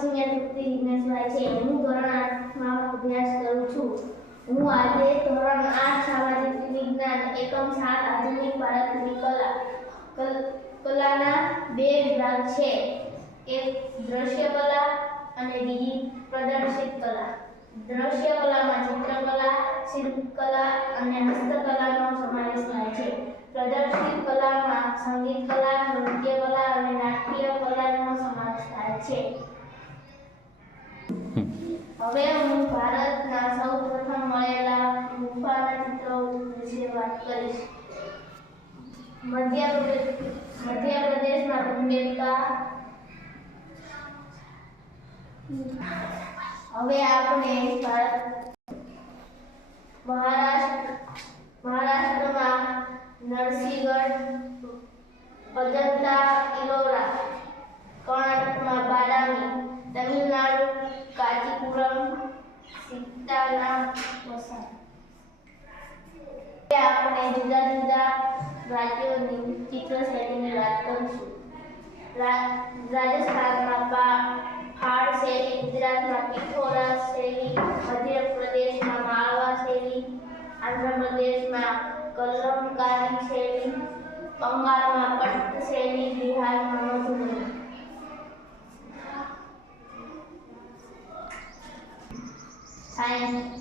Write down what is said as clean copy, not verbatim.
Senior જિજ્ઞેશભાઈ છે. હું ધોરણ 8 માં અભ્યાસ કરું છું. હું આજે ધોરણ 8 સામાજિક વિજ્ઞાન એકમ 7 આધુનિક ભારતની કલાના બે વિભાગ છે. એક દ્રશ્ય કલા અને બીજી પ્રદર્શિત કલા. દ્રશ્ય કલામાં ચિત્રકલા, શિલ્પકલા અને હસ્તકલાનો સમાવેશ થાય છે. પ્રદર્શિત કલામાં સંગીત કલા, નૃત્ય કલા અને નાટ્ય કલાનો સમાવેશ થાય છે. હવે હું ભારતના સૌપ્રથમ મળેલા ગુફાના ચિત્રો વિશે વાત કરીશ. મધ્યપ્રદેશમાં ભીમબેટકા. હવે આપણે મહારાષ્ટ્રમાં નરસિંહગઢ, અજંતા ઇલોરા, કર્ણાટકમાં બાદામી, તમિલનાડુ કાંચીપુરમ, સીતાના વસા. આપણે જુદા જુદા રાજ્યોની ચિત્રશૈલીની વાત કરીશું. રાજસ્થાનમાં ફાડ શૈલી, ગુજરાતમાં પિથોરા શૈલી, મધ્યપ્રદેશમાં માળવા શૈલી, આંધ્રપ્રદેશમાં કલમકારી શૈલી, બંગાળમાં પટ્ટ શૈલી, બિહારમાં મધુબની. સાયન્સ